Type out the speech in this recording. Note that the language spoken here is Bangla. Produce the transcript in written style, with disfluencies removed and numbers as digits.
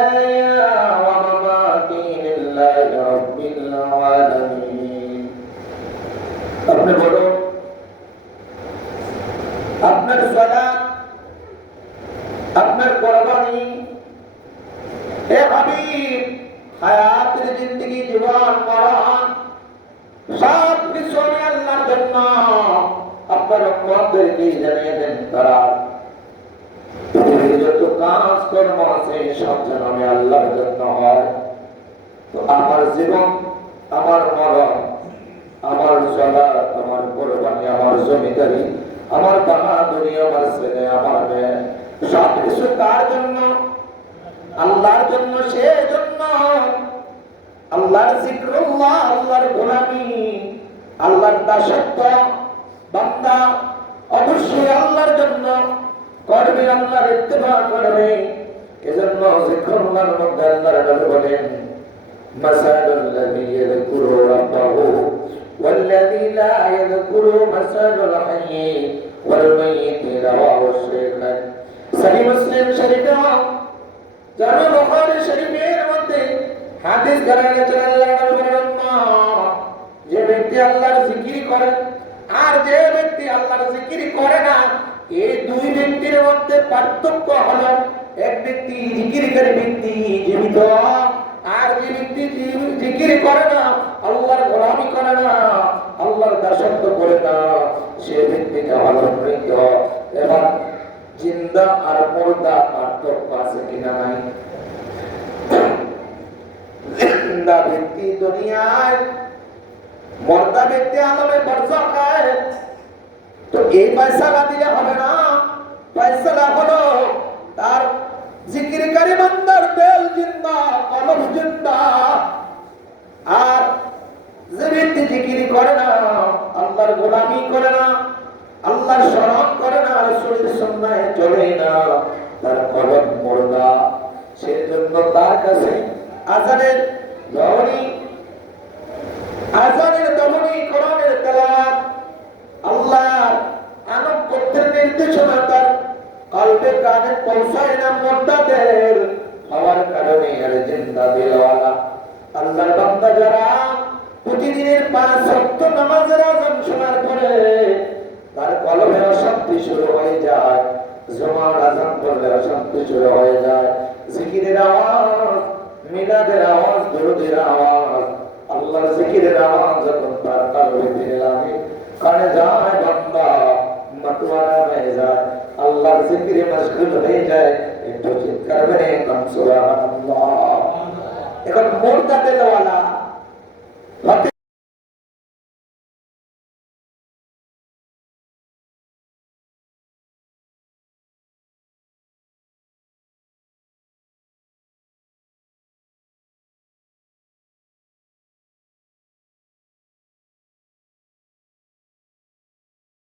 মাহইয়ায়া ওয়া মামাতি লিল্লাহি রাব্বিল আলামিন। আপনি বলুন, আপনার সালাত, আপনার কুরবানি, হে হাবিব, হায়াতের জিন্দেগি, জীবন মরণ সব কিছু আমি আল্লাহর জন্য। আপনার উম্মতদেরকে জানিয়ে দেন তারা যত কাজ কর্ম আছে সব যেন আমি আল্লাহর জন্য হয়। তো আমার জীবন, আমার মরণ, আমার সালাত, আমার কুরবানি, আমার জমিদারি, আমার বাহাদুরি, আমার ছেলে, আমার মেয়ে সব কিছু কার জন্য? আল্লাহর জন্য। সেজন্য আল্লাহর জিক্রুল্লাহ, আল্লাহর গোলামি, আল্লাহর দাসত্ব বান্দা অবশ্যই আল্লাহর জন্য করবে, আল্লাহর ইত্তেবা করবে। এজন্য জিক্রুল্লাহর মধ্যে আল্লাহর নবী বলেন, মাসালুল লাযী ইয়াযকুরু রাব্বাহু ওয়াল্লাযী লা ইয়াযকুরু মাসালুল হাইয়্যি ওয়াল মাইয়্যিতি। রাওয়াহু শাইখান। সহিহ মুসলিম শরীফে, জামি বুখারী শরীফের মধ্যে হাদিস গালানে আল্লাহর নবী বলেন, যে ব্যক্তি আল্লাহর জিকির করে আর যে ব্যক্তি আল্লাহর জিকির করে না, এই দুই ব্যক্তির মধ্যে পার্থক্য হলো, এক ব্যক্তি জিকিরকারী ব্যক্তি জীবিত, আর যে ব্যক্তি জিকির করে না, আল্লাহর গোলামি করে না, আল্লাহর দাসত্ব করে না, সে ব্যক্তিটা হলো মৃত। এবার জিন্দা আর মুর্দা পার্থক্য আছে কিনা? নাই। জিন্দা ব্যক্তি দুনিয়ায়, মুর্দা ব্যক্তি আলমে বারজাখ। তো এই ফয়সালা দিলে হবে না। ফয়সালা হলো তার জিকিরকারী বান্দার দিল জিন্দা, কলব জিন্দা। আর যে ব্যক্তি জিকির করে না, আল্লাহর গোলামি করে না, আল্লাহর শরণ করে না, রাসূলের সুন্নাহে চলে না, তার কলব মুর্দা। সেজন্য তার কাছে আযানের ধ্বনি, কোরআনের তেলাওয়াত, আল্লাহর আনুগত্যের নির্দেশনা তার কলবে কানে পৌঁছায় না। মুর্দাদের হওয়ার কারণে আর জিন্দা দিলওয়ালা আল্লাহর বান্দা যারা প্রতিদিনের 5 ওয়াক্ত নামাজের আযান শোনার পরে তার কলবে অশান্তি শুরু হয়ে যায়, জুমার আযান পড়লে অশান্তি শুরু হয়ে যায়, জিকিরের আওয়াজ, মিলাদের আওয়াজ, দুরূদের আওয়াজ, আল্লাহর জিকিরের আওয়াজ যখন তার কলবে ফিরে লাগে, কানে যায়, বান্দা মাতওয়ারা হয়ে যায়, আল্লাহর জিকিরে মশগুল হয়ে যায়। একটু চিৎকার করে সুবহানাল্লাহ। এখন মুর্দা দিলওয়ালা হতে